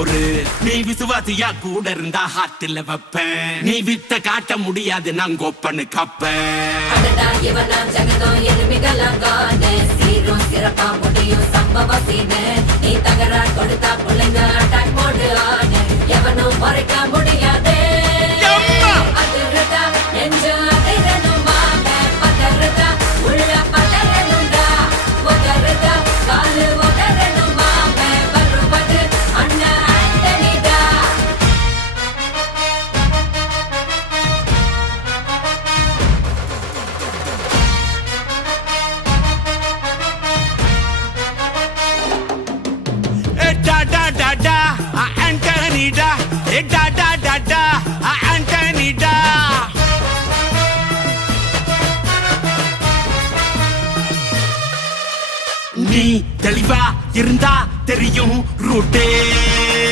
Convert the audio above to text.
பொறு. நீ விசுவாசியா கூட இருந்தா ஹார்ட்ல வைப்பேன். நீ வித்த காட்ட முடியாது நான் கோப்பனு கப்பேன். சீரும் சிறப்பா முடியும் சம்பவ சீனு. நீ தகராறு கொடுத்தா பிள்ளைங்க அட்டாக் போடு ஆனு. எவனும் மறைக்க முடியாது. அதிர்றதா நெஞ்சு அதிரணுமாங்க. பதறதா உள்ள பதறணுண்டா. உதறதா காலு உதறணுமாங்க. வருவது அண்ணன் ஆண்டனிடா. Antonida, da da da da, Antonida. நீ தெளிவா இருந்தா தெரியும் ரூட்டே.